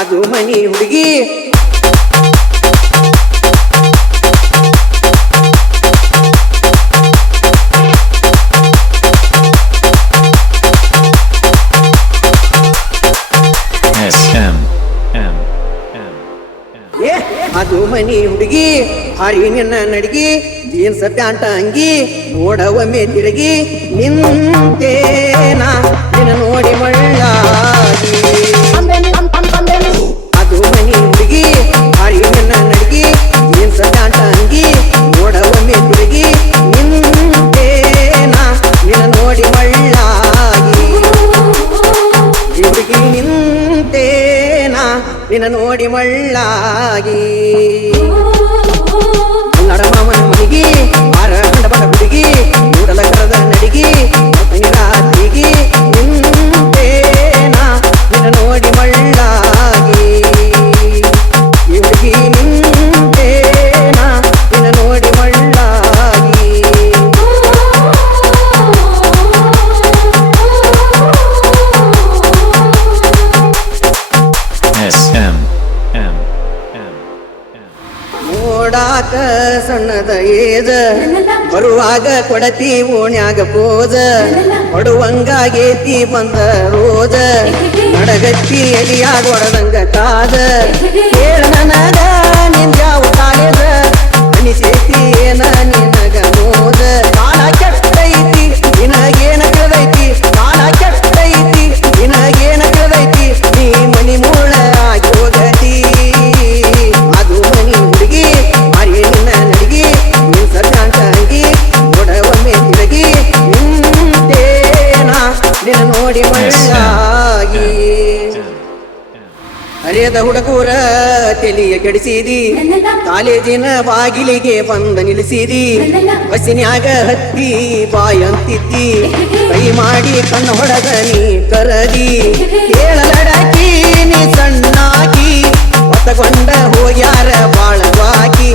ಅದು ಮನಿ ಹುಡುಗಿ ಅದು ಮನಿ ಹುಡುಗಿ ಹಾರಿ ನಿನ್ನ ನಡಿಗಿ ಜೀನ್ಸ್ ಪ್ಯಾಂಟ ಅಂಗಿ ನೋಡವೊಮ್ಮೆ ತಿರುಗಿ ನಿಂತೇನಾ ನಿನ್ನ ನೋಡಿ ಮಳ್ಳಾಗಿ ಅದು ಮನಿ ಹುಡುಗಿ ಹಾರಿ ನಿನ್ನ ನಡಿಗಿ ಜೀನ್ಸ್ ಪ್ಯಾಂಟ ಅಂಗಿ ನೋಡವೊಮ್ಮೆ ತಿರುಗಿ ನಿಂತೇನಾ ನಿನ್ನ ನೋಡಿ ಮಳ್ಳಾಗಿ ಹುಡುಗಿ ನಿಂತೇನಾ ನಿನ್ನ ನೋಡಿ ಮಳ್ಳಾಗಿ ನಡಮಾಮನ ಮನಿಗಿ ಆರ ಗಂಡಬನ ಹುಡುಗಿ ಮೂಡಲ ಕರದ ನಡಿಗಿ ರಾತ್ರಿಗೆ ನಿಂತೇನಾ ನಿನ್ನ ನೋಡಿ ಮಳ್ಳಾಗಿ ಹುಡುಗಿ ನಿಂತೇನಾ ನಿನ್ನ ನೋಡಿ ಮಳ್ಳಾಗಿ ನೋಡಾಕ ಸಣ್ಣದ ಏಜ ಬರುವಾಗ ಕೊಡತಿ ಓಣ್ಯಾಗ ಪೋಜ ಹೊಡುವಂಗಾಗೇತಿ ಬಂದ ರೋಜ ನಡಗತ್ತಿ ಎಲಿಯಾಗ ಹೊಡೆದಂಗ ಕಾದ ಕೇಳ ನನಗ ನಿಂದ್ಯಾವ ಕಾಲೇಜ ಅನಿಸೇತಿ ಏನ ನಿನಗ ಮೋಜ ಕಾಲ ಕೆಟ್ಟೈತಿ ನಿನಗೇನ ಕದೈತಿ ಕಾಲ ಕೆಟ್ಟೈತಿ ನಿನಗೇನ ಕದೈತಿ ನೀ ಮನಿ ಮೂಳ ಆಗಿ ಹೋಗತಿ ಅದು ಮನಿ ಹುಡುಗಿ ಮಾರಿ ನಿನ್ನ ನಡಿಗಿ ನಿನ್ ಸರ್ಕಾಂತ ಅಂಗಿ ನೋಡವೊಮ್ಮೆ ತಿರುಗಿ ನಿಂತೇನಾ ನಿನ್ನ ನೋಡಿ ಮಳ್ಳಾಗಿ ಹರಿಯದ ಹುಡುಗೂರ ತೆಲಿಯ ಕೆಡಿಸಿದಿ ಕಾಲೇಜಿನ ಬಾಗಿಲಿಗೆ ಬಂದ ನಿಲ್ಲಿಸಿದಿ ಬಸ್ಸಿನ್ಯಾಗ ಹತ್ತಿ ಬಾಯಂತಿದ್ದಿ ಕೈ ಮಾಡಿ ಕಣ್ಣ ಹೊಡೆದ ನೀ ಕರದಿ ಹೇಳಲಡಾಕಿ ನೀ ಸಣ್ಣಾಕಿ ಹೊತ್ತಗೊಂಡ ಹೋಗ್ಯಾರ ಬಾಳ ಬಾಕಿ